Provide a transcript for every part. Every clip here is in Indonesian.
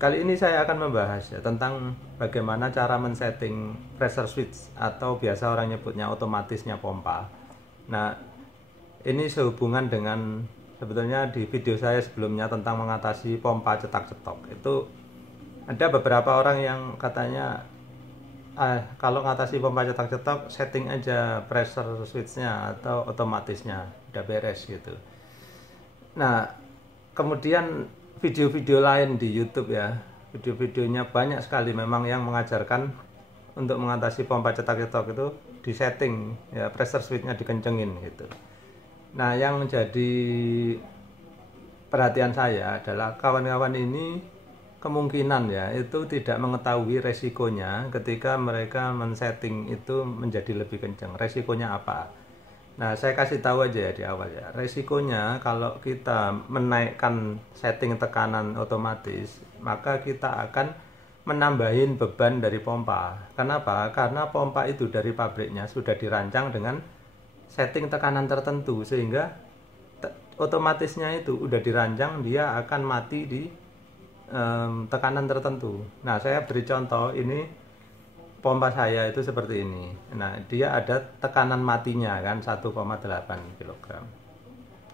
Kali ini saya akan membahas ya tentang bagaimana cara men-setting pressure switch atau biasa orang nyebutnya otomatisnya pompa. Nah, ini sehubungan dengan sebetulnya di video saya sebelumnya tentang mengatasi pompa cetak-cetok. Itu ada beberapa orang yang katanya kalau ngatasi pompa cetak-cetok setting aja pressure switch-nya atau otomatisnya udah beres gitu. Nah, kemudian video-video lain di YouTube ya, video-videonya banyak sekali memang yang mengajarkan untuk mengatasi pompa cetak-cetok itu di setting ya, pressure switch-nya dikencengin gitu. Nah, yang menjadi perhatian saya adalah kawan-kawan ini kemungkinan ya itu tidak mengetahui resikonya ketika mereka men-setting itu menjadi lebih kencang. Resikonya apa? Nah, saya kasih tahu aja ya di awal ya. Resikonya kalau kita menaikkan setting tekanan otomatis, maka kita akan menambahin beban dari pompa. Kenapa? Karena pompa itu dari pabriknya sudah dirancang dengan setting tekanan tertentu sehingga otomatisnya itu udah dirancang dia akan mati di tekanan tertentu. Nah, saya beri contoh ini. Pompa saya itu seperti ini. Nah, dia ada tekanan matinya kan 1,8 kg.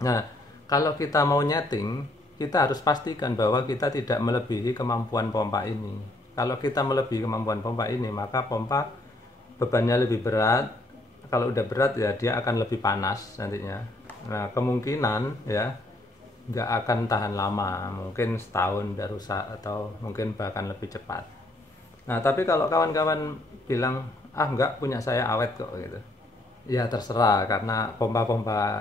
Nah, kalau kita mau nyeting, kita harus pastikan bahwa kita tidak melebihi kemampuan pompa ini. Kalau kita melebihi kemampuan pompa ini, maka pompa bebannya lebih berat. Kalau udah berat ya dia akan lebih panas nantinya. Nah, kemungkinan ya nggak akan tahan lama, mungkin setahun udah rusak atau mungkin bahkan lebih cepat. Nah, tapi kalau kawan-kawan bilang, enggak, punya saya awet kok gitu. Ya terserah, karena pompa-pompa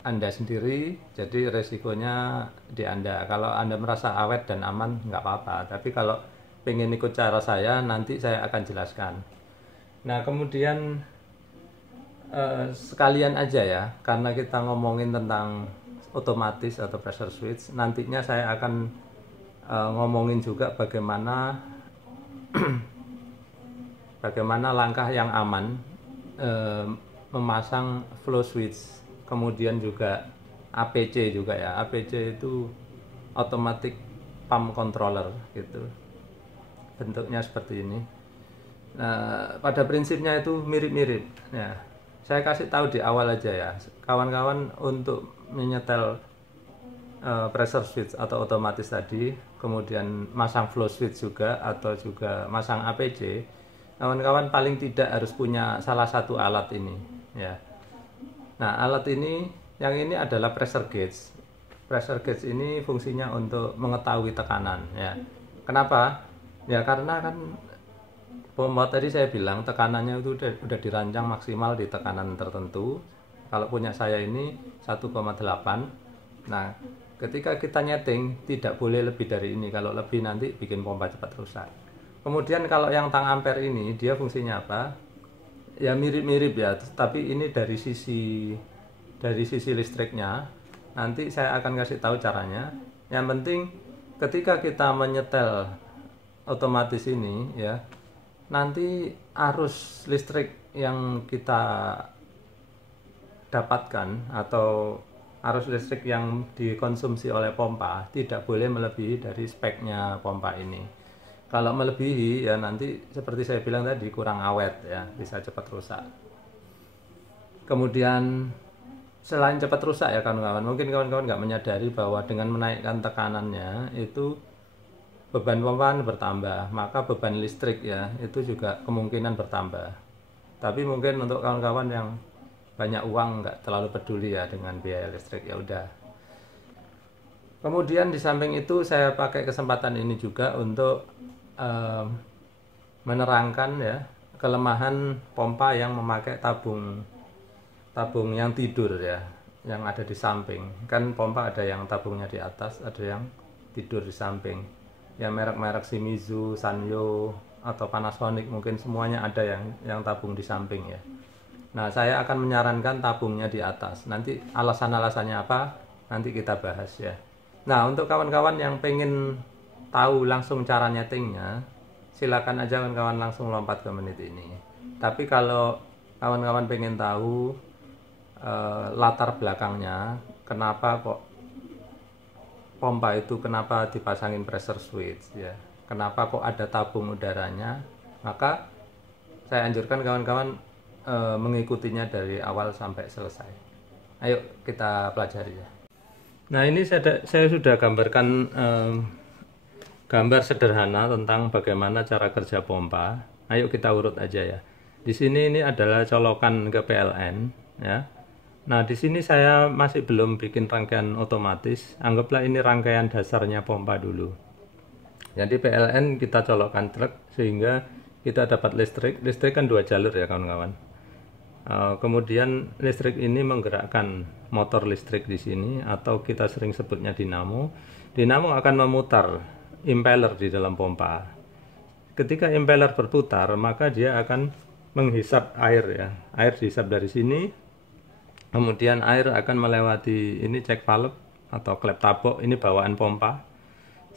Anda sendiri, jadi resikonya di Anda. Kalau Anda merasa awet dan aman, nggak apa-apa. Tapi kalau pengen ikut cara saya, nanti saya akan jelaskan. Nah, kemudian sekalian aja ya, karena kita ngomongin tentang otomatis atau pressure switch, nantinya saya akan ngomongin juga bagaimana langkah yang aman memasang flow switch, kemudian juga APC juga ya. APC itu automatic pump controller gitu, bentuknya seperti ini. Nah, pada prinsipnya itu mirip-mirip ya. Saya kasih tahu di awal aja ya kawan-kawan, untuk menyetel pressure switch atau otomatis tadi, kemudian masang flow switch juga atau juga masang APC, kawan-kawan paling tidak harus punya salah satu alat ini ya. Nah, alat ini, yang ini adalah pressure gauge. Pressure gauge ini fungsinya untuk mengetahui tekanan ya. Kenapa? Ya karena kan pompa tadi saya bilang tekanannya itu udah dirancang maksimal di tekanan tertentu. Kalau punya saya ini 1,8. Nah, ketika kita nyeting tidak boleh lebih dari ini. Kalau lebih nanti bikin pompa cepat rusak. Kemudian kalau yang tang ampere ini, dia fungsinya apa? Ya mirip-mirip ya, tapi ini dari sisi listriknya. Nanti saya akan kasih tahu caranya. Yang penting ketika kita menyetel otomatis ini ya, nanti arus listrik yang kita dapatkan atau arus listrik yang dikonsumsi oleh pompa tidak boleh melebihi dari speknya pompa ini. Kalau melebihi ya nanti seperti saya bilang tadi kurang awet ya, bisa cepat rusak. Kemudian selain cepat rusak ya kawan-kawan, mungkin kawan-kawan nggak menyadari bahwa dengan menaikkan tekanannya itu beban pompa bertambah, maka beban listrik ya itu juga kemungkinan bertambah. Tapi mungkin untuk kawan-kawan yang banyak uang nggak terlalu peduli ya dengan biaya listrik, ya udah. Kemudian di samping itu saya pakai kesempatan ini juga untuk menerangkan ya kelemahan pompa yang memakai tabung yang tidur ya, yang ada di samping. Kan pompa ada yang tabungnya di atas, ada yang tidur di samping. Ya merek-merek Shimizu, Sanyo atau Panasonic mungkin semuanya ada yang tabung di samping ya. Nah, saya akan menyarankan tabungnya di atas. Nanti alasan-alasannya apa, nanti kita bahas ya. Nah, untuk kawan-kawan yang pengen tahu langsung cara nyetingnya, silakan aja kawan-kawan langsung lompat ke menit ini. Tapi kalau kawan-kawan pengen tahu latar belakangnya, kenapa kok pompa itu kenapa dipasangin pressure switch ya, kenapa kok ada tabung udaranya, maka saya anjurkan kawan-kawan mengikutinya dari awal sampai selesai. Ayo kita pelajari ya. Nah, ini saya sudah gambarkan gambar sederhana tentang bagaimana cara kerja pompa. Ayo kita urut aja ya. Di sini ini adalah colokan ke PLN ya. Nah, di sini saya masih belum bikin rangkaian otomatis. Anggaplah ini rangkaian dasarnya pompa dulu. Jadi PLN kita colokkan truk sehingga kita dapat listrik. Listrik kan 2 jalur ya kawan-kawan. Kemudian listrik ini menggerakkan motor listrik di sini, atau kita sering sebutnya dinamo. Dinamo akan memutar impeller di dalam pompa. Ketika impeller berputar, maka dia akan menghisap air ya. Air dihisap dari sini. Kemudian air akan melewati ini check valve atau klep tabok, ini bawaan pompa.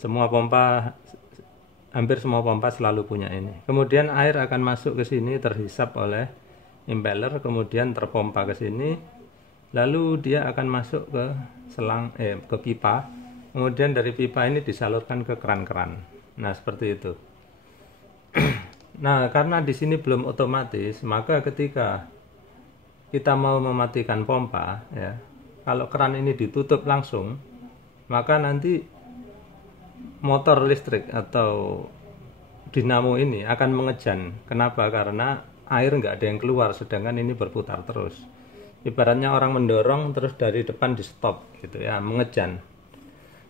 Semua pompa, hampir semua pompa selalu punya ini. Kemudian air akan masuk ke sini, terhisap oleh impeller, kemudian terpompa ke sini, lalu dia akan masuk ke selang ke pipa. Kemudian dari pipa ini disalurkan ke keran-keran. Nah, seperti itu. Nah, karena di sini belum otomatis, maka ketika kita mau mematikan pompa ya, kalau keran ini ditutup langsung, maka nanti motor listrik atau dinamo ini akan mengejan. Kenapa? Karena air nggak ada yang keluar, sedangkan ini berputar terus. Ibaratnya orang mendorong terus dari depan di stop gitu ya, mengejan.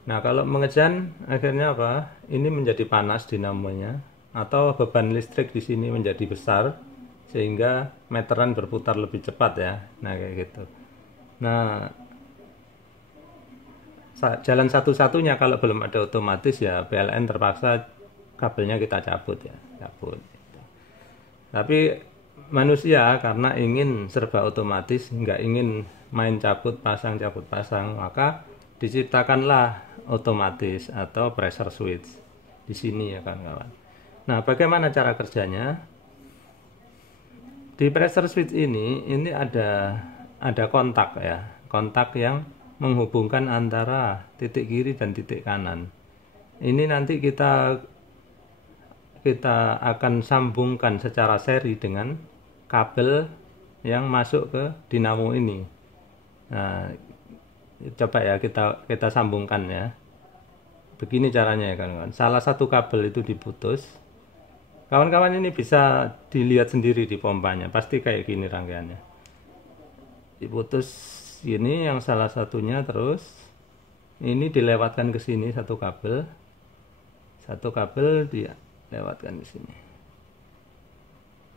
Nah, kalau mengejan akhirnya apa? Ini menjadi panas dinamonya, atau beban listrik di sini menjadi besar sehingga meteran berputar lebih cepat ya. Nah, kayak gitu. Nah, jalan satu-satunya kalau belum ada otomatis ya PLN terpaksa kabelnya kita cabut ya, cabut. Tapi manusia karena ingin serba otomatis, nggak ingin main cabut pasang, maka diciptakanlah otomatis atau pressure switch di sini ya kawan-kawan. Nah, bagaimana cara kerjanya? Di pressure switch ini ada kontak ya, kontak yang menghubungkan antara titik kiri dan titik kanan. Ini nanti kita akan sambungkan secara seri dengan kabel yang masuk ke dinamo ini. Nah, coba ya kita sambungkan ya. Begini caranya ya kawan-kawan. Salah satu kabel itu diputus. Kawan-kawan ini bisa dilihat sendiri di pompanya. Pasti kayak gini rangkaiannya. Diputus ini yang salah satunya, terus ini dilewatkan ke sini satu kabel. Satu kabel dia lewatkan di sini.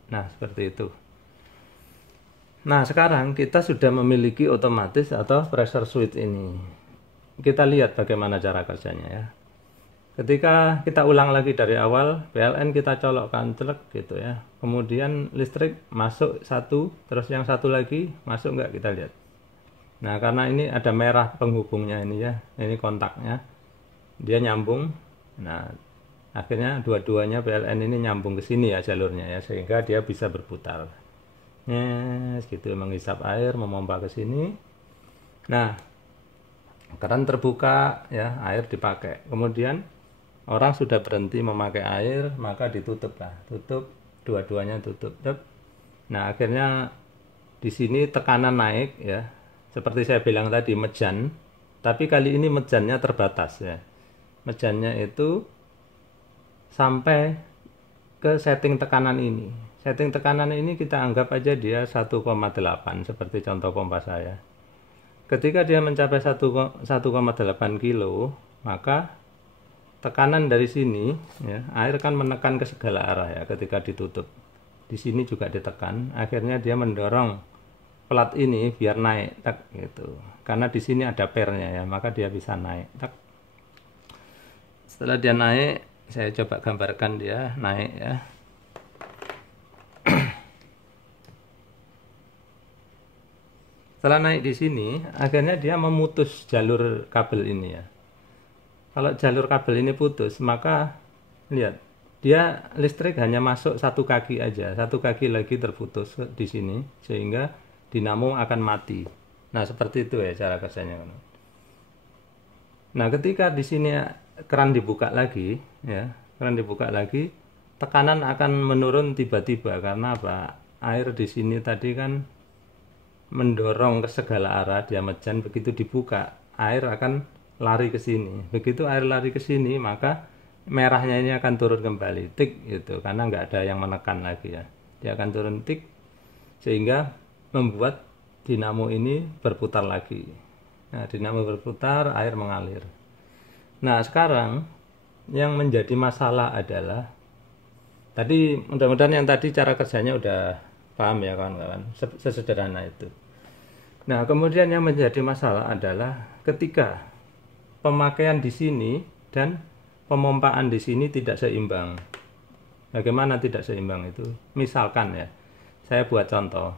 Nah, seperti itu. Nah, sekarang kita sudah memiliki otomatis atau pressure switch ini. Kita lihat bagaimana cara kerjanya ya. Ketika kita ulang lagi dari awal, PLN kita colokkan truk gitu ya. Kemudian listrik masuk satu, terus yang satu lagi masuk nggak, kita lihat. Nah, karena ini ada merah penghubungnya ini ya. Ini kontaknya. Dia nyambung. Nah, akhirnya dua-duanya PLN ini nyambung ke sini ya jalurnya ya, sehingga dia bisa berputar. Gitu, menghisap air, memompa ke sini. Nah, keran terbuka ya, air dipakai. Kemudian orang sudah berhenti memakai air, maka ditutup lah. Tutup, dua-duanya tutup. Nah, akhirnya di sini tekanan naik ya. Seperti saya bilang tadi, mejan. Tapi kali ini mejannya terbatas ya. Mejannya itu sampai ke setting tekanan ini. Setting tekanan ini kita anggap aja dia 1,8 seperti contoh pompa saya. Ketika dia mencapai 1,8 kilo, maka tekanan dari sini ya, air kan menekan ke segala arah ya ketika ditutup. Di sini juga ditekan, akhirnya dia mendorong plat ini biar naik tak gitu. Karena di sini ada pernya ya, maka dia bisa naik tak. Setelah dia naik, saya coba gambarkan dia naik ya. Setelah naik di sini, akhirnya dia memutus jalur kabel ini ya. Kalau jalur kabel ini putus, maka lihat, dia listrik hanya masuk satu kaki aja, satu kaki lagi terputus di sini, sehingga dinamo akan mati. Nah, seperti itu ya cara kerjanya. Nah, ketika di sini keran dibuka lagi, ya, keran dibuka lagi, tekanan akan menurun tiba-tiba karena apa? Air di sini tadi kan mendorong ke segala arah, dia mejan, begitu dibuka, air akan lari ke sini. Begitu air lari ke sini, maka merahnya ini akan turun kembali, tik gitu, karena nggak ada yang menekan lagi ya. Dia akan turun tik, sehingga membuat dinamo ini berputar lagi. Nah, dinamo berputar, air mengalir. Nah, sekarang yang menjadi masalah adalah, tadi mudah-mudahan yang tadi cara kerjanya udah paham ya kawan-kawan, sesederhana itu. Nah, kemudian yang menjadi masalah adalah ketika pemakaian di sini dan pemompaan di sini tidak seimbang. Bagaimana tidak seimbang itu? Misalkan ya, saya buat contoh.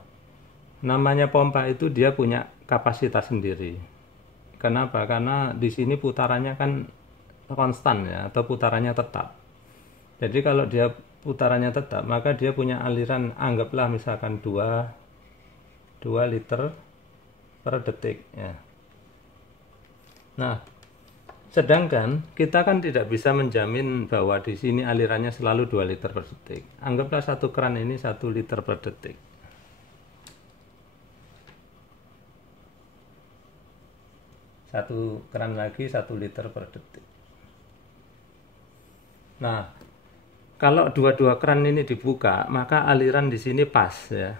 Namanya pompa itu dia punya kapasitas sendiri. Kenapa? Karena di sini putarannya kan konstan ya, atau putarannya tetap. Jadi kalau dia putarannya tetap, maka dia punya aliran, anggaplah misalkan 2 liter per detik ya. Nah, sedangkan kita kan tidak bisa menjamin bahwa di sini alirannya selalu 2 liter per detik. Anggaplah satu keran ini 1 liter per detik. Satu keran lagi 1 liter per detik. Nah, kalau dua-dua keran ini dibuka, maka aliran di sini pas ya.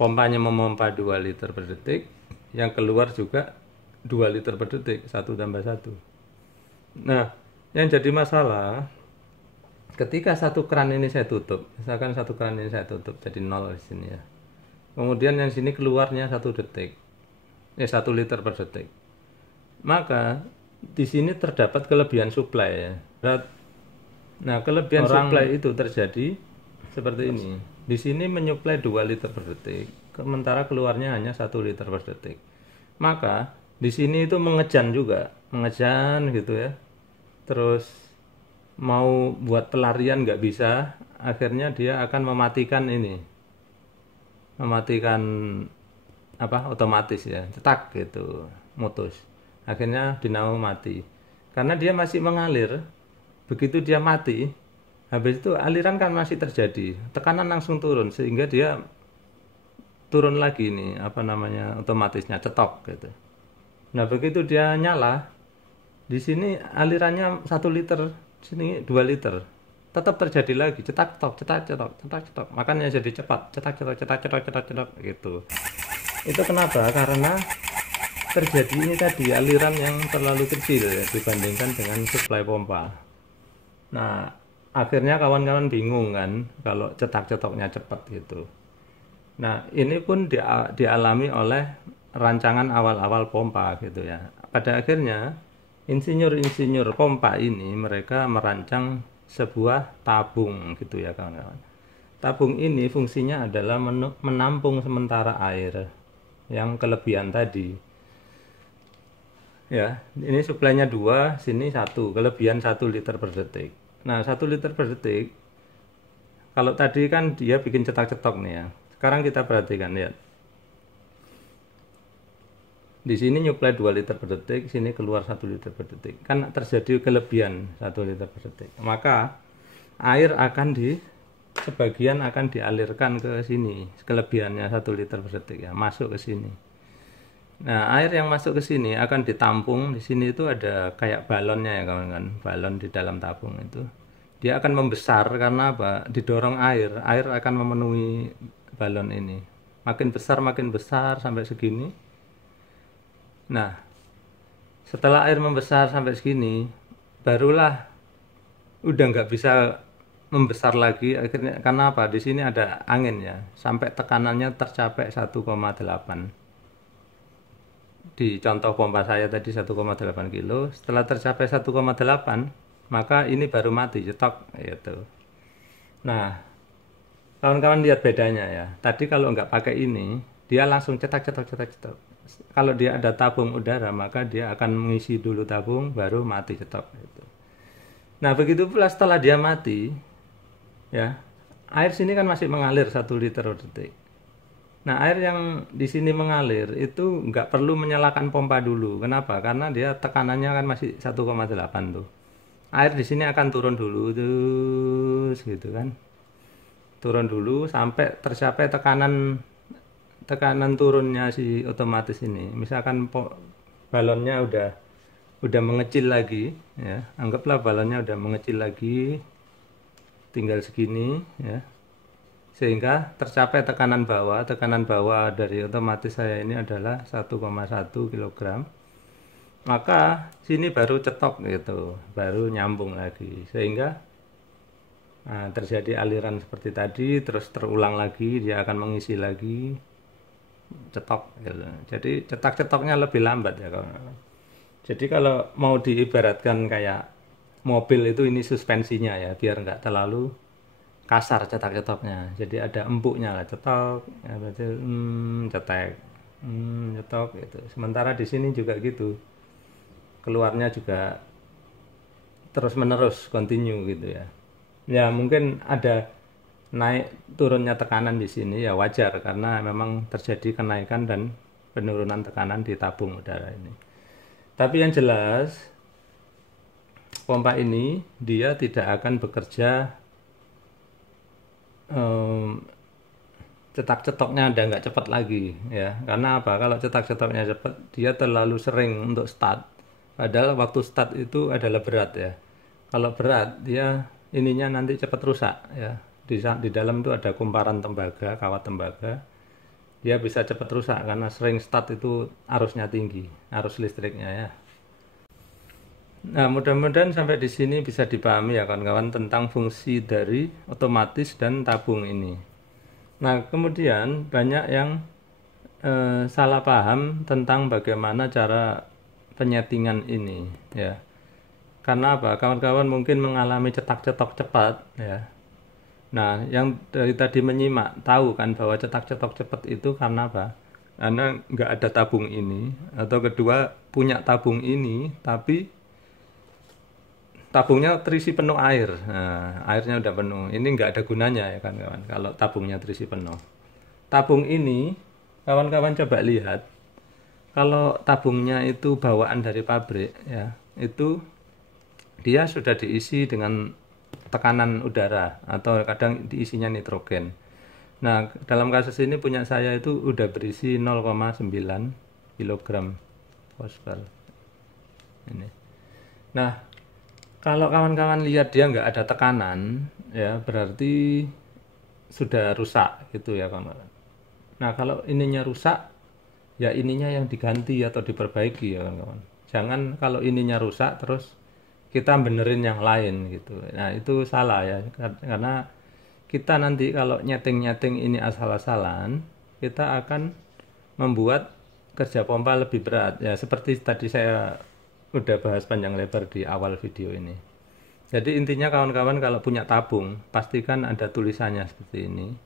Pompanya memompa 2 liter per detik, yang keluar juga 2 liter per detik, 1 tambah 1. Nah, yang jadi masalah ketika satu keran ini saya tutup, misalkan satu keran ini saya tutup jadi 0 di sini ya. Kemudian yang sini keluarnya 1 detik. 1 liter per detik. Maka di sini terdapat kelebihan suplai ya. Nah, kelebihan suplai itu terjadi seperti ini. Di sini menyuplai 2 liter per detik, sementara keluarnya hanya 1 liter per detik. Maka di sini itu mengejan juga, mengejan gitu ya. Terus mau buat pelarian nggak bisa, akhirnya dia akan mematikan ini, mematikan apa, otomatis ya, cetak gitu, mutus. Akhirnya dinamo mati karena dia masih mengalir. Begitu dia mati, habis itu aliran kan masih terjadi, tekanan langsung turun sehingga dia turun lagi nih, apa namanya, otomatisnya cetok gitu. Nah, begitu dia nyala, di sini alirannya 1 liter, sini 2 liter, tetap terjadi lagi, cetak cetok, cetak cetok, cetak cetok. Makanya jadi cepat, cetak cetok, cetak cetok, cetak cetok gitu. Itu kenapa? Karena terjadi ini tadi, aliran yang terlalu kecil ya, dibandingkan dengan suplai pompa. Nah, akhirnya kawan-kawan bingung kan kalau cetak-cetoknya cepat gitu. Nah, ini pun dialami oleh rancangan awal-awal pompa gitu ya. Pada akhirnya insinyur-insinyur pompa ini mereka merancang sebuah tabung gitu ya kawan-kawan. Tabung ini fungsinya adalah menampung sementara air yang kelebihan tadi. Ya, ini suplainya 2, sini 1, kelebihan 1 liter per detik. Nah, 1 liter per detik, kalau tadi kan dia bikin cetak-cetok nih ya. Sekarang kita perhatikan, lihat. Di sini nyuplai 2 liter per detik, sini keluar 1 liter per detik. Kan terjadi kelebihan 1 liter per detik. Maka air akan sebagian akan dialirkan ke sini, kelebihannya 1 liter per detik ya, masuk ke sini. Nah, air yang masuk ke sini akan ditampung. Di sini itu ada kayak balonnya ya kawan-kawan, balon di dalam tabung itu. Dia akan membesar karena apa? Didorong air, air akan memenuhi balon ini. Makin besar sampai segini. Nah, setelah air membesar sampai segini, barulah udah nggak bisa membesar lagi akhirnya. Karena apa? Di sini ada angin ya, sampai tekanannya tercapai 1,8. Di contoh pompa saya tadi 1,8 kilo, setelah tercapai 1,8, maka ini baru mati, cetok gitu. Nah, kawan-kawan lihat bedanya ya. Tadi kalau nggak pakai ini, dia langsung cetak. Kalau dia ada tabung udara, maka dia akan mengisi dulu tabung, baru mati, cetok gitu. Nah, begitu pula setelah dia mati, ya, air sini kan masih mengalir 1 liter per detik. Nah, air yang di sini mengalir itu nggak perlu menyalakan pompa dulu. Kenapa? Karena dia tekanannya kan masih 1,8 tuh. Air di sini akan turun dulu terus gitu kan. Turun dulu sampai tercapai tekanan tekanan turunnya si otomatis ini. Misalkan balonnya udah mengecil lagi ya. Anggaplah balonnya udah mengecil lagi tinggal segini ya. Sehingga tercapai tekanan bawah dari otomatis saya ini adalah 1,1 kg. Maka sini baru cetok gitu, baru nyambung lagi. Sehingga terjadi aliran seperti tadi, terus terulang lagi, dia akan mengisi lagi, cetok gitu. Jadi cetak-cetoknya lebih lambat ya kawan. Jadi kalau mau diibaratkan kayak mobil itu ini suspensinya ya, biar nggak terlalu kasar cetak-cetoknya. Jadi ada empuknya lah, cetok, ya berarti cetek, cetok gitu. Sementara di sini juga gitu, keluarnya juga terus-menerus, continue gitu ya. Ya mungkin ada naik turunnya tekanan di sini ya wajar karena memang terjadi kenaikan dan penurunan tekanan di tabung udara ini. Tapi yang jelas pompa ini dia tidak akan bekerja cetak-cetoknya udah nggak cepat lagi ya. Karena apa? Kalau cetak-cetoknya cepat dia terlalu sering untuk start, padahal waktu start itu adalah berat ya. Kalau berat dia ininya nanti cepat rusak ya. Di dalam itu ada kumparan tembaga, kawat tembaga, dia bisa cepat rusak karena sering start itu arusnya tinggi, arus listriknya ya. Nah, mudah-mudahan sampai di sini bisa dipahami ya kawan-kawan tentang fungsi dari otomatis dan tabung ini. Nah, kemudian banyak yang salah paham tentang bagaimana cara penyetingan ini ya. Karena apa? Kawan-kawan mungkin mengalami cetak-cetok cepat ya. Nah, yang dari tadi menyimak tahu kan bahwa cetak-cetok cepat itu karena apa? Karena nggak ada tabung ini, atau kedua punya tabung ini tapi tabungnya terisi penuh air. Nah, airnya udah penuh. Ini nggak ada gunanya ya kan kawan. Kalau tabungnya terisi penuh. Tabung ini kawan-kawan coba lihat. Kalau tabungnya itu bawaan dari pabrik ya, itu dia sudah diisi dengan tekanan udara atau kadang diisinya nitrogen. Nah, dalam kasus ini punya saya itu udah berisi 0,9 kg fosfor. Ini. Nah, kalau kawan-kawan lihat dia nggak ada tekanan, ya berarti sudah rusak gitu ya kawan-kawan. Nah kalau ininya rusak, ya ininya yang diganti atau diperbaiki ya kawan-kawan. Jangan kalau ininya rusak terus kita benerin yang lain gitu. Nah itu salah ya, karena kita nanti kalau nyeting-nyeting ini asal-asalan, kita akan membuat kerja pompa lebih berat. Ya seperti tadi saya udah bahas panjang lebar di awal video ini. Jadi intinya kawan-kawan kalau punya tabung pastikan ada tulisannya seperti ini.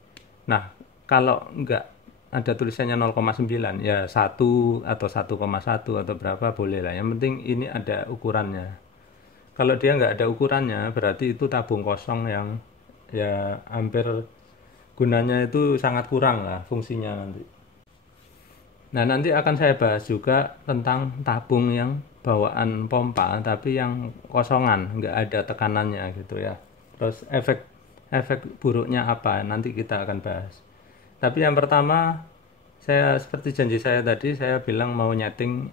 Nah kalau enggak ada tulisannya 0,9 ya 1 atau 1,1 atau berapa boleh lah. Yang penting ini ada ukurannya. Kalau dia nggak ada ukurannya berarti itu tabung kosong yang ya hampir gunanya itu sangat kurang lah fungsinya nanti. Nah nanti akan saya bahas juga tentang tabung yang bawaan pompa tapi yang kosongan, nggak ada tekanannya gitu ya. Terus efek buruknya apa nanti kita akan bahas. Tapi yang pertama saya seperti janji saya tadi, saya bilang mau nyeting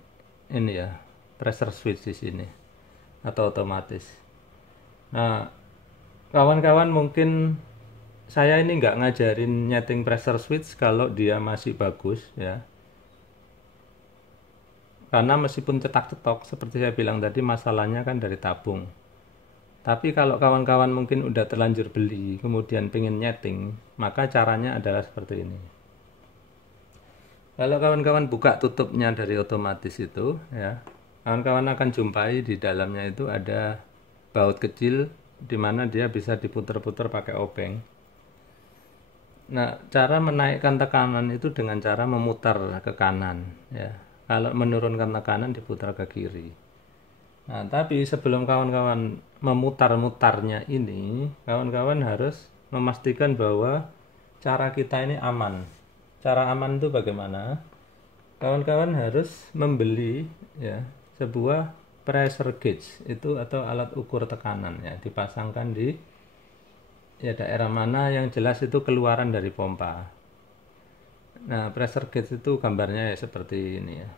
ini ya pressure switch di sini atau otomatis. Nah kawan-kawan mungkin saya ini nggak ngajarin nyeting pressure switch kalau dia masih bagus ya. Karena meskipun cetak-cetok seperti saya bilang tadi masalahnya kan dari tabung. Tapi kalau kawan-kawan mungkin udah terlanjur beli kemudian pengen nyeting, maka caranya adalah seperti ini. Kalau kawan-kawan buka tutupnya dari otomatis itu ya, kawan-kawan akan jumpai di dalamnya itu ada baut kecil di mana dia bisa diputer-puter pakai obeng. Nah, cara menaikkan tekanan itu dengan cara memutar ke kanan ya. Kalau menurunkan tekanan diputar ke kiri. Nah, tapi sebelum kawan-kawan memutar-mutarnya ini, kawan-kawan harus memastikan bahwa cara kita ini aman. cara aman itu bagaimana? Kawan-kawan harus membeli ya sebuah pressure gauge itu atau alat ukur tekanan ya, dipasangkan di ya daerah mana yang jelas itu keluaran dari pompa. Nah, pressure gauge itu gambarnya ya seperti ini ya.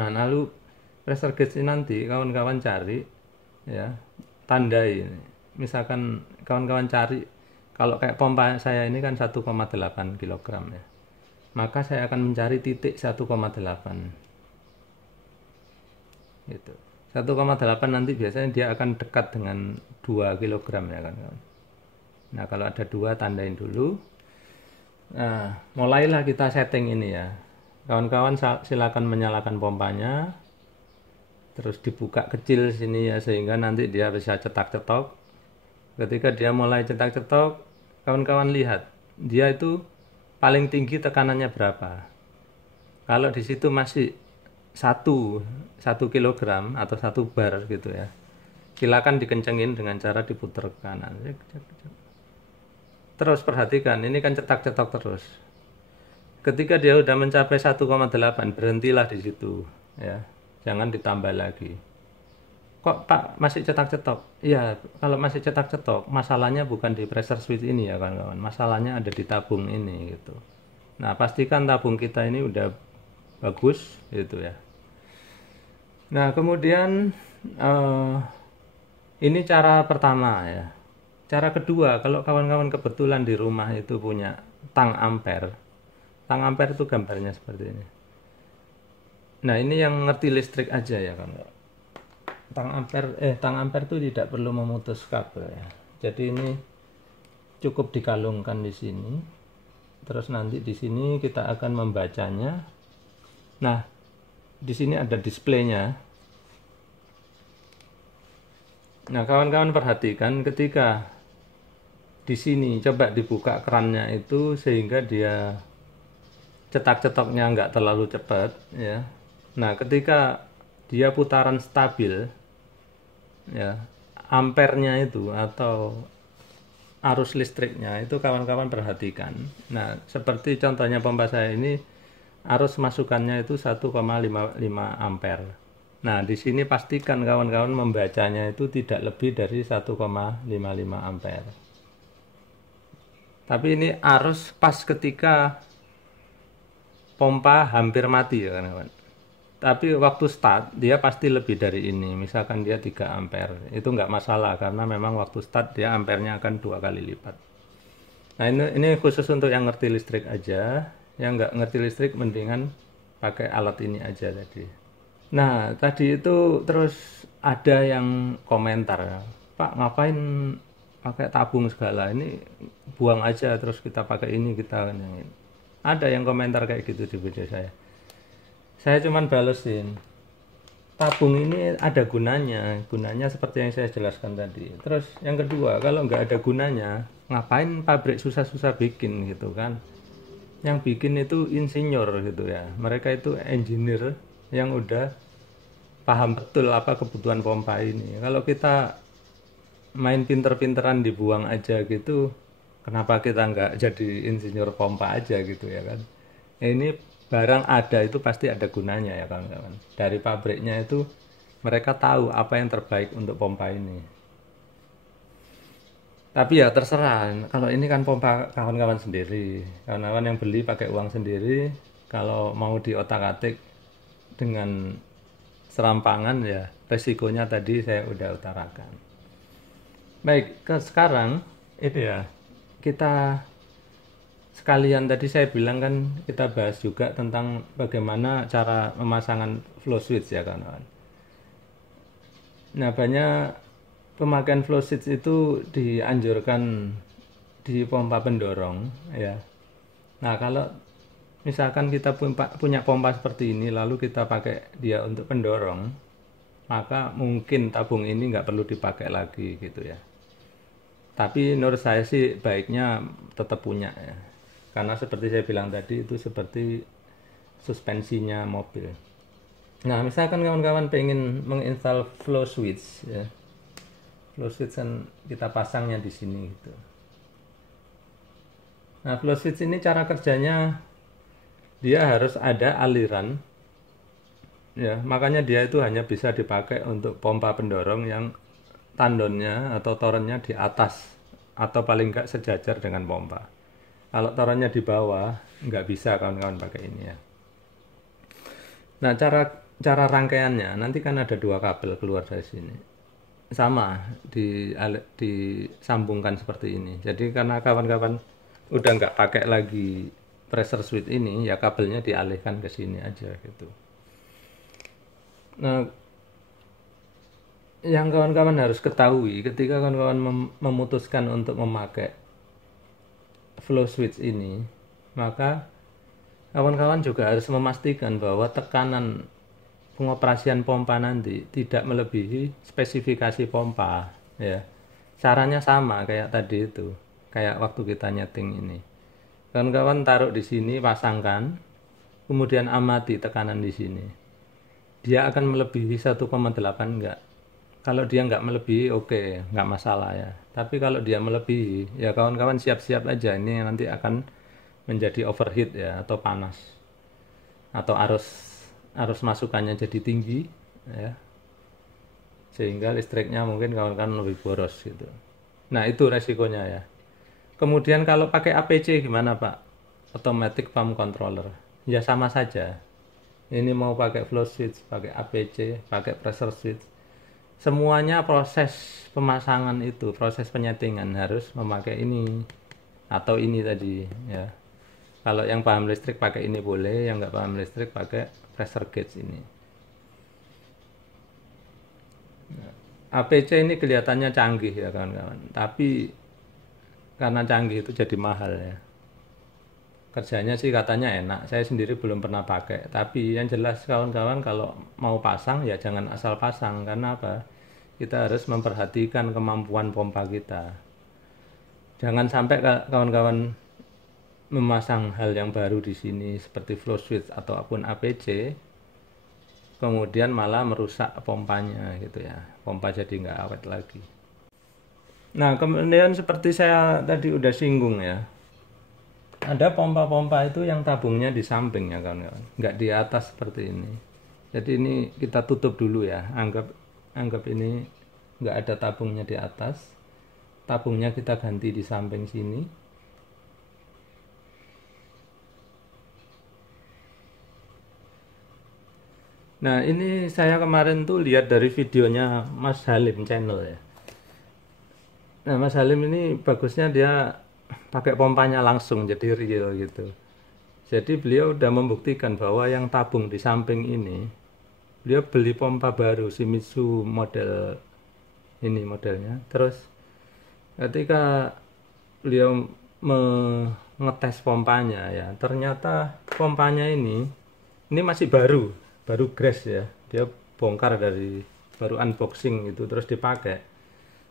Nah, lalu pressure gauge ini nanti kawan-kawan cari ya, tandai ini. Misalkan kawan-kawan cari, kalau kayak pompa saya ini kan 1,8 kg ya, maka saya akan mencari titik 1,8 gitu. 1,8 nanti biasanya dia akan dekat dengan 2 kg ya kan kawan. Nah, kalau ada 2 tandain dulu. Nah, mulailah kita setting ini ya. Kawan-kawan silakan menyalakan pompanya. Terus dibuka kecil sini ya, sehingga nanti dia bisa cetak-cetok. Ketika dia mulai cetak-cetok, kawan-kawan lihat, dia itu paling tinggi tekanannya berapa. Kalau di situ masih 1 kilogram atau 1 bar gitu ya, silakan dikencengin dengan cara diputar ke kanan. Terus perhatikan, ini kan cetak-cetok terus. Ketika dia udah mencapai 1,8, berhentilah di situ ya. Jangan ditambah lagi. Kok Pak masih cetak-cetok? Iya, kalau masih cetak-cetok, masalahnya bukan di pressure switch ini ya kawan-kawan. Masalahnya ada di tabung ini gitu. Nah, pastikan tabung kita ini udah bagus gitu ya. Nah, kemudian ini cara pertama ya. Cara kedua, kalau kawan-kawan kebetulan di rumah itu punya tang ampere. Tang ampere itu gambarnya seperti ini. Nah, ini yang ngerti listrik aja ya kan. Tang ampere itu tidak perlu memutus kabel ya. Jadi ini cukup dikalungkan di sini. Terus nanti di sini kita akan membacanya. Nah, di sini ada displaynya. Nah, kawan-kawan perhatikan ketika di sini coba dibuka kerannya itu sehingga dia cetak-cetoknya nggak terlalu cepat ya. Nah, ketika dia putaran stabil ya, ampernya itu atau arus listriknya itu kawan-kawan perhatikan. Nah, seperti contohnya pompa saya ini, arus masukannya itu 1,55 ampere. Nah, di sini pastikan kawan-kawan membacanya itu tidak lebih dari 1,55 ampere. Tapi ini arus pas ketika pompa hampir mati ya kawan-kawan. Tapi waktu start dia pasti lebih dari ini. Misalkan dia 3 ampere, itu nggak masalah karena memang waktu start dia ampernya akan 2 kali lipat. Nah, ini khusus untuk yang ngerti listrik aja. Yang nggak ngerti listrik mendingan pakai alat ini aja tadi. Nah, tadi itu terus ada yang komentar, Pak ngapain pakai tabung segala, ini buang aja terus kita pakai ini kita kan yang ini. Ada yang komentar kayak gitu di video saya. Saya cuman balesin, tabung ini ada gunanya, gunanya seperti yang saya jelaskan tadi. Terus yang kedua, kalau nggak ada gunanya, ngapain pabrik susah-susah bikin gitu kan? Yang bikin itu insinyur gitu ya, mereka itu engineer yang udah paham betul apa kebutuhan pompa ini. Kalau kita main pinter-pinteran dibuang aja gitu, kenapa kita nggak jadi insinyur pompa aja gitu ya kan? Ini barang ada itu pasti ada gunanya ya kawan-kawan. Dari pabriknya itu mereka tahu apa yang terbaik untuk pompa ini. Tapi ya terserah, kalau ini kan pompa kawan-kawan sendiri. Kawan-kawan yang beli pakai uang sendiri, kalau mau diotak-atik dengan serampangan ya resikonya tadi saya udah utarakan. Baik, sekarang itu ya kita sekalian tadi saya bilang kan kita bahas juga tentang bagaimana cara pemasangan flow switch ya kawan-kawan. Nah, banyak pemakaian flow switch itu dianjurkan di pompa pendorong ya. Nah, kalau misalkan kita punya pompa seperti ini lalu kita pakai dia untuk pendorong, maka mungkin tabung ini nggak perlu dipakai lagi gitu ya. Tapi menurut saya sih baiknya tetap punya ya. Karena seperti saya bilang tadi itu seperti suspensinya mobil. Nah, misalkan kawan-kawan pengen menginstal flow switch ya. Flow switch kan kita pasangnya di sini gitu. Nah, flow switch ini cara kerjanya dia harus ada aliran, ya, makanya dia itu hanya bisa dipakai untuk pompa pendorong yang tandonnya atau torennya di atas atau paling enggak sejajar dengan pompa. Kalau torennya di bawah nggak bisa kawan-kawan pakai ini ya. Nah, cara rangkaiannya nanti kan ada 2 kabel keluar dari sini, sama disambungkan seperti ini. Jadi karena kawan-kawan udah nggak pakai lagi pressure switch ini, ya kabelnya dialihkan ke sini aja gitu. Nah, yang kawan-kawan harus ketahui ketika kawan-kawan memutuskan untuk memakai flow switch ini, maka kawan-kawan juga harus memastikan bahwa tekanan pengoperasian pompa nanti tidak melebihi spesifikasi pompa, ya. Caranya sama kayak tadi itu, kayak waktu kita nyeting ini. Kawan-kawan taruh di sini, pasangkan, kemudian amati tekanan di sini. Dia akan melebihi 1,8 enggak? Kalau dia nggak melebihi, oke, nggak masalah ya. Tapi kalau dia melebihi, ya kawan-kawan siap-siap aja, ini nanti akan menjadi overheat ya, atau panas, atau arus masukannya jadi tinggi ya, sehingga listriknya mungkin kawan-kawan lebih boros gitu. Nah, itu resikonya ya. Kemudian kalau pakai APC gimana Pak? Automatic Pump Controller. Ya sama saja. Ini mau pakai flow switch, pakai APC, pakai pressure switch, semuanya proses pemasangan itu, proses penyetingan harus memakai ini atau ini tadi ya. Kalau yang paham listrik pakai ini boleh, yang nggak paham listrik pakai pressure gauge ini. APC ini kelihatannya canggih ya kawan-kawan, tapi karena canggih itu jadi mahal ya. Kerjanya sih katanya enak, saya sendiri belum pernah pakai, tapi yang jelas kawan-kawan kalau mau pasang ya jangan asal pasang. Karena apa? Kita harus memperhatikan kemampuan pompa kita. Jangan sampai kawan-kawan memasang hal yang baru di sini seperti flow switch ataupun APC, kemudian malah merusak pompanya gitu ya. Pompa jadi nggak awet lagi. Nah, kemudian seperti saya tadi udah singgung ya, ada pompa-pompa itu yang tabungnya di samping ya kawan-kawan, nggak di atas seperti ini. Jadi ini kita tutup dulu ya, anggap ini nggak ada tabungnya di atas, tabungnya kita ganti di samping sini. Nah, ini saya kemarin tuh lihat dari videonya Mas Halim channel ya. Nah, Mas Halim ini bagusnya dia pakai pompanya langsung jadi real gitu. Jadi beliau udah membuktikan bahwa yang tabung di samping ini, beliau beli pompa baru Shimizu model ini modelnya. Terus ketika beliau mengetes pompanya ya, ternyata pompanya ini masih baru grass ya. Dia bongkar baru unboxing itu terus dipakai.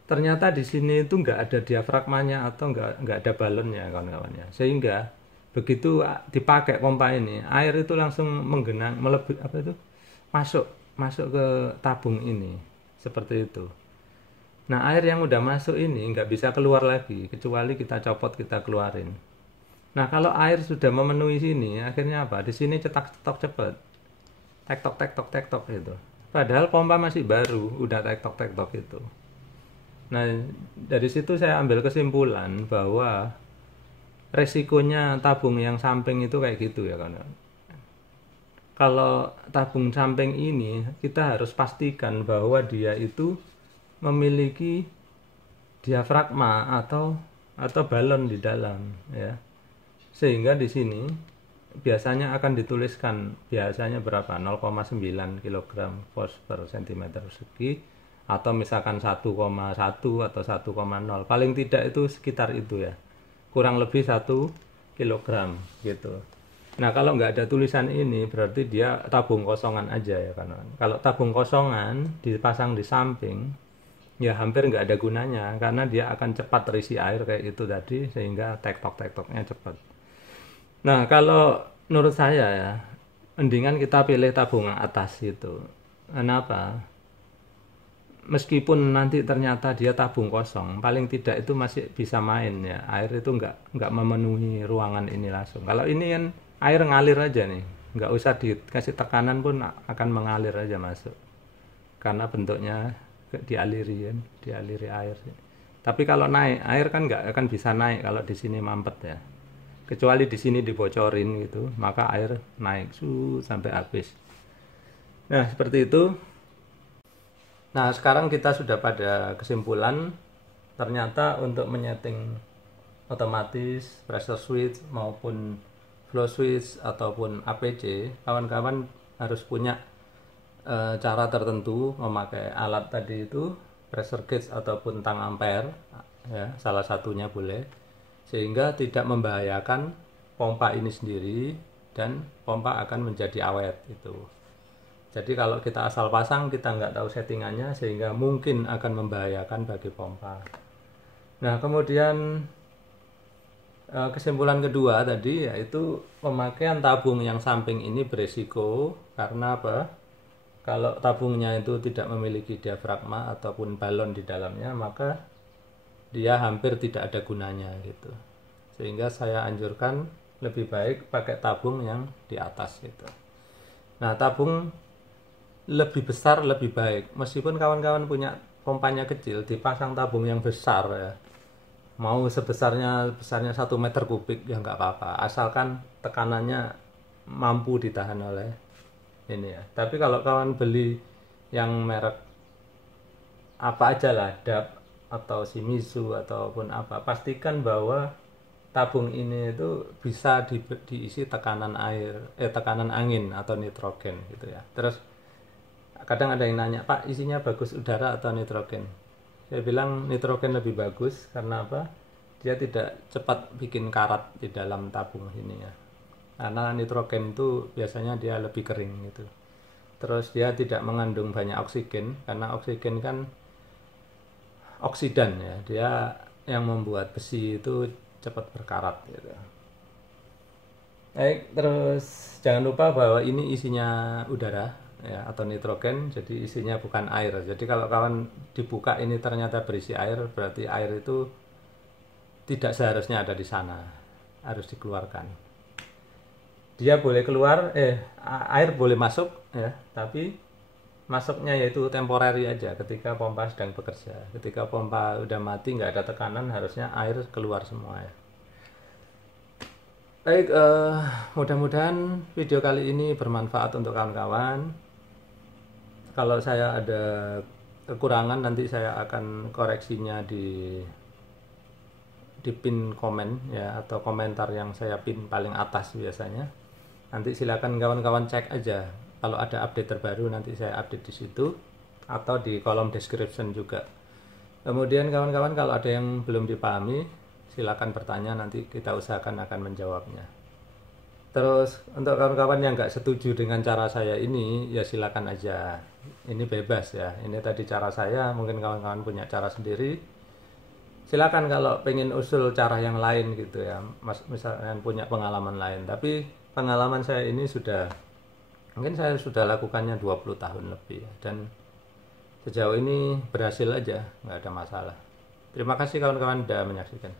Ternyata di sini itu nggak ada diafragmanya atau nggak ada balonnya kawan-kawan ya. Sehingga begitu dipakai pompa ini, air itu langsung menggenang, masuk ke tabung ini seperti itu. Nah, air yang udah masuk ini nggak bisa keluar lagi kecuali kita copot, kita keluarin. Nah, kalau air sudah memenuhi sini, akhirnya apa? Di sini cetak-cetok cepet, tektok itu. Padahal pompa masih baru, udah tektok itu. Nah, dari situ saya ambil kesimpulan bahwa resikonya tabung yang samping itu kayak gitu ya kan. Kalau tabung samping ini kita harus pastikan bahwa dia itu memiliki diafragma atau balon di dalam ya. Sehingga di sini biasanya akan dituliskan biasanya berapa? 0,9 kg force per cm persegi, atau misalkan 1,1 atau 1,0, paling tidak itu sekitar itu ya, kurang lebih 1 kg gitu. Nah, kalau nggak ada tulisan ini berarti dia tabung kosongan aja ya kan. Kalau tabung kosongan dipasang di samping ya hampir nggak ada gunanya, karena dia akan cepat terisi air kayak itu tadi, sehingga tektoknya cepat. Nah, kalau menurut saya ya, mendingan kita pilih tabung atas itu. Kenapa? meskipun nanti ternyata dia tabung kosong, paling tidak itu masih bisa main ya. Air itu nggak memenuhi ruangan ini langsung. Kalau ini kan air ngalir aja nih, nggak usah dikasih tekanan pun akan mengalir aja masuk. Karena bentuknya dialiri kan, dialiri air. Tapi kalau naik air kan nggak akan bisa naik kalau di sini mampet ya. Kecuali di sini dibocorin gitu, maka air naik sampai habis. Nah, seperti itu. Nah, sekarang kita sudah pada kesimpulan ternyata untuk menyeting otomatis pressure switch maupun flow switch ataupun APC, kawan-kawan harus punya cara tertentu memakai alat tadi itu, pressure gauge ataupun tang ampere ya, salah satunya boleh, sehingga tidak membahayakan pompa ini sendiri dan pompa akan menjadi awet itu. Jadi kalau kita asal pasang, kita nggak tahu settingannya, sehingga mungkin akan membahayakan bagi pompa. Nah, kemudian kesimpulan kedua tadi yaitu pemakaian tabung yang samping ini beresiko. Karena apa? Kalau tabungnya itu tidak memiliki diafragma ataupun balon di dalamnya, maka dia hampir tidak ada gunanya gitu. Sehingga saya anjurkan lebih baik pakai tabung yang di atas gitu. Nah, tabung lebih besar lebih baik, meskipun kawan-kawan punya pompanya kecil, dipasang tabung yang besar ya, mau besarnya 1 meter kubik ya nggak apa-apa, asalkan tekanannya mampu ditahan oleh ini ya. Tapi kalau kawan beli yang merek apa aja lah, DAP atau Shimizu ataupun apa, pastikan bahwa tabung ini itu bisa diisi tekanan tekanan angin atau nitrogen gitu ya. Terus kadang ada yang nanya, Pak, isinya bagus udara atau nitrogen? Saya bilang nitrogen lebih bagus. Karena apa? Dia tidak cepat bikin karat di dalam tabung ini ya. Karena nitrogen itu biasanya dia lebih kering gitu. Terus dia tidak mengandung banyak oksigen, karena oksigen kan oksidan ya, dia yang membuat besi itu cepat berkarat gitu. Baik, terus jangan lupa bahwa ini isinya udara ya, atau nitrogen, jadi isinya bukan air. Jadi kalau kawan dibuka ini ternyata berisi air, berarti air itu tidak seharusnya ada di sana, harus dikeluarkan. Dia boleh keluar, air boleh masuk ya, tapi masuknya yaitu temporary aja ketika pompa sedang bekerja. Ketika pompa udah mati, nggak ada tekanan, harusnya air keluar semua ya. Baik, mudah-mudahan video kali ini bermanfaat untuk kawan-kawan. Kalau saya ada kekurangan, nanti saya akan koreksinya di pin komen ya, atau komentar yang saya pin paling atas biasanya. Nanti silakan kawan-kawan cek aja. Kalau ada update terbaru nanti saya update di situ atau di kolom description juga. Kemudian kawan-kawan kalau ada yang belum dipahami, silakan bertanya, nanti kita usahakan akan menjawabnya. Terus untuk kawan-kawan yang nggak setuju dengan cara saya ini, ya silakan aja. Ini bebas ya. Ini tadi cara saya, mungkin kawan-kawan punya cara sendiri. Silakan kalau pengen usul cara yang lain gitu ya. Misalnya punya pengalaman lain. Tapi pengalaman saya ini mungkin saya sudah lakukannya 20 tahun lebih. Dan sejauh ini berhasil aja, nggak ada masalah. Terima kasih kawan-kawan sudah menyaksikan.